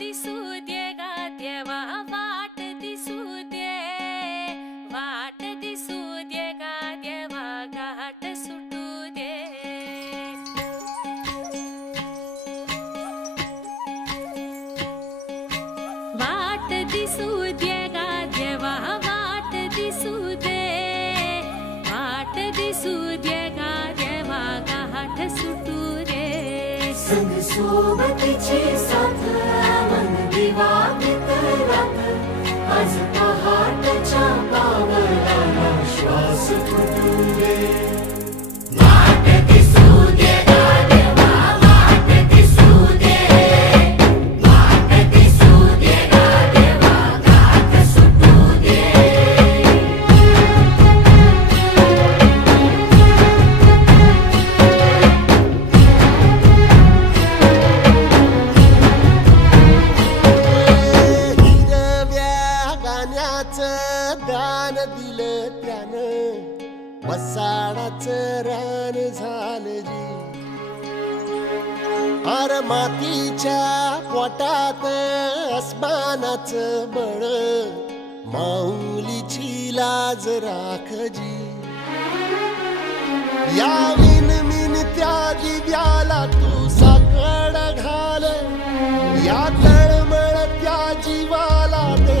दिसू दे गा देवा वाट दिसू दे, वाट दिसू दे गा देवा घाट सुटू दे। वाट दिसू दे गा देवा वाट दिसू दे, वाट दिसू दे गा देवा घाट सुटू दे। संग सोबतीची साथ मन दिवा मित्रात, आज पहाटच्या पावलाला श्वास फुटू दे। वाट दिसू दे गा देवा वाट दिसू दे, वाट दिसू दे गा देवा घाट सुटू दे। दान दिलं त्यानं वसाडाचं रान झालं जी। अर मातीच्या पोटात अस्मानाचं बळ, माऊलीची लाज राख जी। या मिन त्या दिव्याला तू साकड घाल, या तळमळ त्या जीवाला दे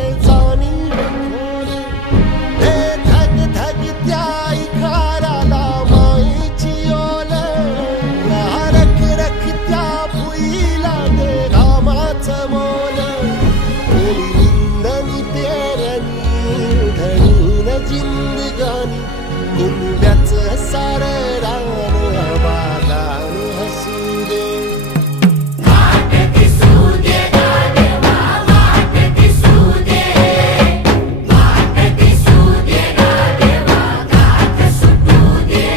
जिंदगानी कुंड्याचं सारं रान बागान हसू दे। वाट दिसू दे गा देवा वाट दिसू दे, वाट दिसू दे गा देवा घाट सुटू दे।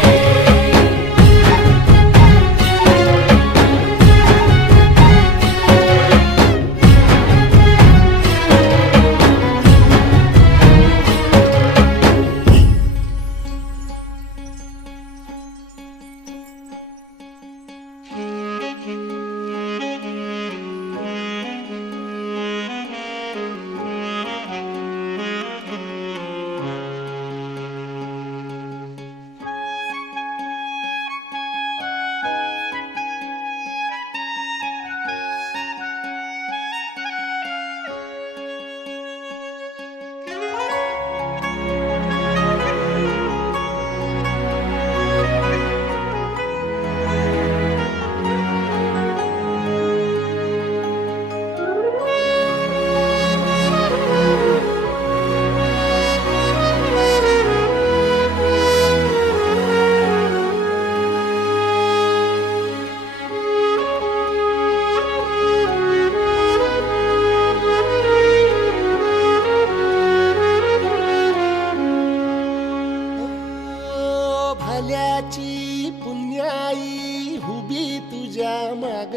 भल्याची पुण्याई हुबी तुझ्या माग,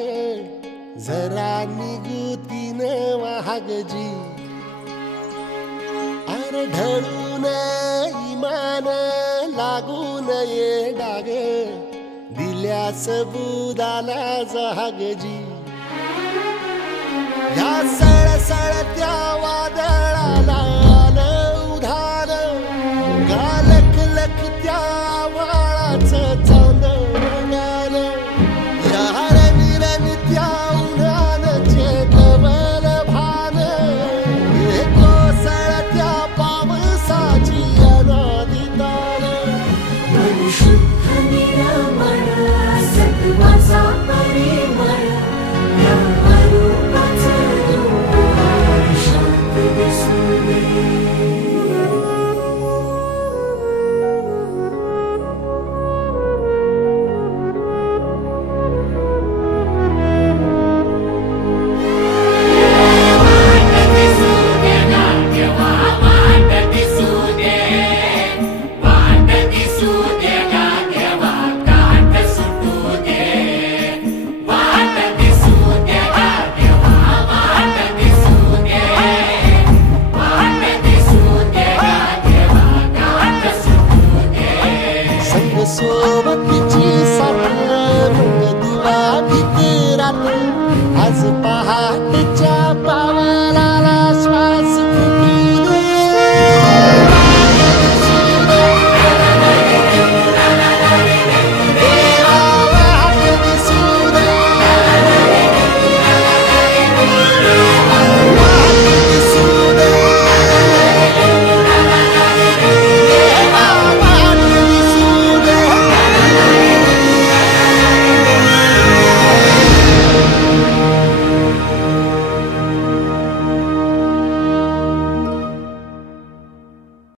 जरा निगुतीन वाहग जी। अर ढळून इमान लागून ये डाग, दिल्या सबुदाला जहाग जी। या सळसळत्या वादळाला उधार, गालख लख त्या वाळाचं चांदण गाल। या रणी त्या उन्हानचे कवल भान, कोसळत्या पावसाची अनादी तान। मन शुद्ध निरामळ सत्वाचा परिमळ, या रूपाचं रूप शांत दिसू दे। सोबत